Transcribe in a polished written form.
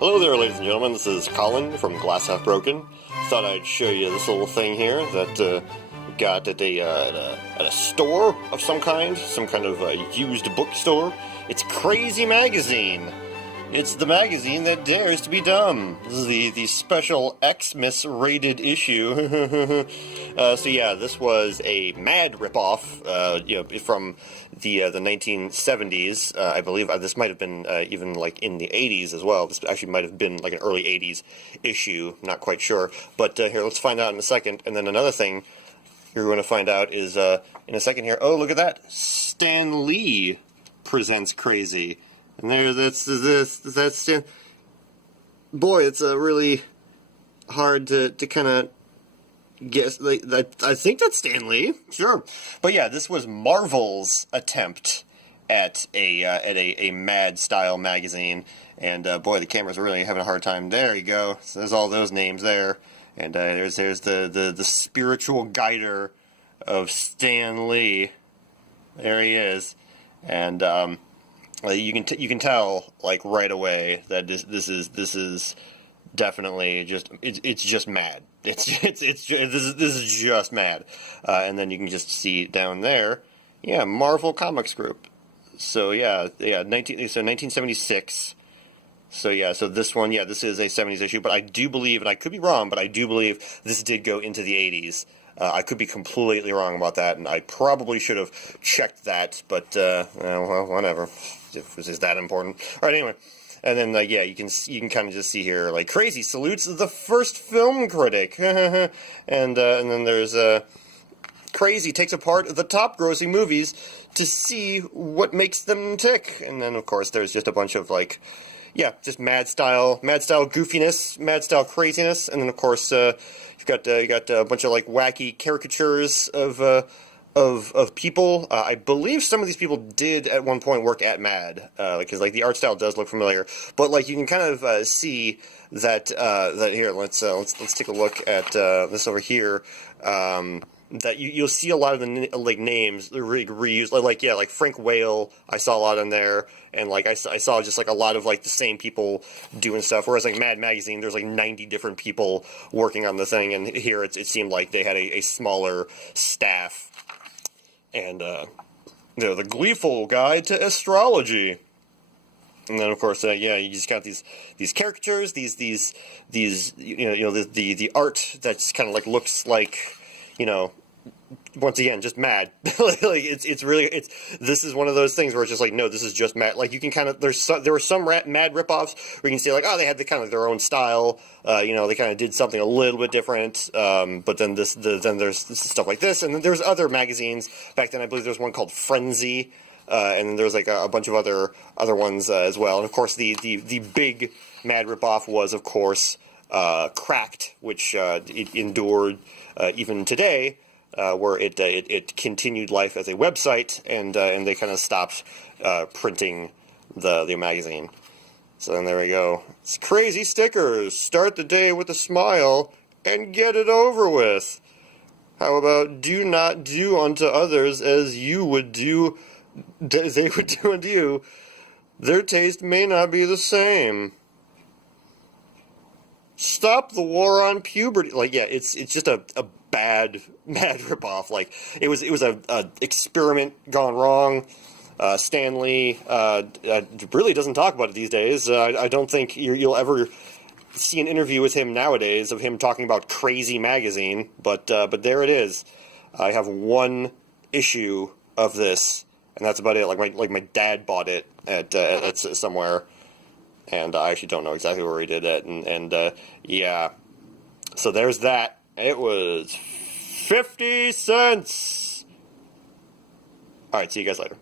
Hello there, ladies and gentlemen. This is Colin from Glass Half Broken. Thought I'd show you this little thing here that we got at a store of some kind of used bookstore. It's Crazy Magazine. It's the magazine that dares to be dumb. This is the special Xmas rated issue. So yeah, this was a Mad ripoff, from the 1970s. I believe this might have been even like in the 80s as well. This actually might have been like an early 80s issue. Not quite sure, but here, let's find out in a second. And then another thing you're going to find out is in a second here. Oh, look at that! Stan Lee presents Crazy. And that's boy, it's really hard to kind of guess. Like, I think that's Stan Lee, sure. But yeah, this was Marvel's attempt at a Mad style magazine, and boy, the camera's really having a hard time. There you go. So there's all those names there, and there's the spiritual guider of Stan Lee. There he is, and you can tell like right away that this is definitely just it's just mad. This is just mad, and then you can just see down there, yeah, Marvel Comics Group. So yeah, 1976. So yeah, so this one, yeah, this is a 70s issue, but I do believe, and I could be wrong, but I do believe this did go into the 80s. I could be completely wrong about that, and I probably should have checked that, but, well, whatever. Is that important? All right, anyway. And then, yeah, you can kind of just see here, like, Crazy salutes the first film critic. and then there's, Crazy takes apart the top-grossing movies to see what makes them tick. And then, of course, there's just a bunch of, like, yeah, just mad style goofiness, mad style craziness, and then of course you got a bunch of like wacky caricatures of people. I believe some of these people did at one point work at Mad, because like the art style does look familiar, but like you can kind of see that here. Let's take a look at this over here. That you'll see a lot of the like names reused, like Frank Whale. I saw a lot in there, and like I saw just like a lot of like the same people doing stuff. Whereas like Mad Magazine, there's like 90 different people working on the thing, and here it seemed like they had a smaller staff. And the Gleeful Guide to Astrology. And then of course, yeah, you just got these caricatures, these the art that's kind of like looks like, once again, just mad. Like this is one of those things where it's just like, no, this is just mad. Like you can kind of, there were some mad ripoffs where you can say like, oh, they had their own style. They kind of did something a little bit different. But then then there's stuff like this, and then there's other magazines back then. I believe there was one called Frenzy, and then there was like a bunch of other ones as well. And of course, the big mad ripoff was of course Cracked, which it endured even today. Where it continued life as a website, and they kind of stopped printing the magazine. So then there we go. It's Crazy stickers. Start the day with a smile and get it over with. How about do not do unto others as they would do unto you. Their taste may not be the same. Stop the war on puberty. Like, yeah, it's just a bad mad ripoff. Like it was a experiment gone wrong. Stan Lee really doesn't talk about it these days. I don't think you'll ever see an interview with him nowadays of him talking about Crazy Magazine. But there it is. I have one issue of this, and that's about it. Like my dad bought it at somewhere, and I actually don't know exactly where he did it. And yeah, so there's that. It was 50 cents. All right, see you guys later.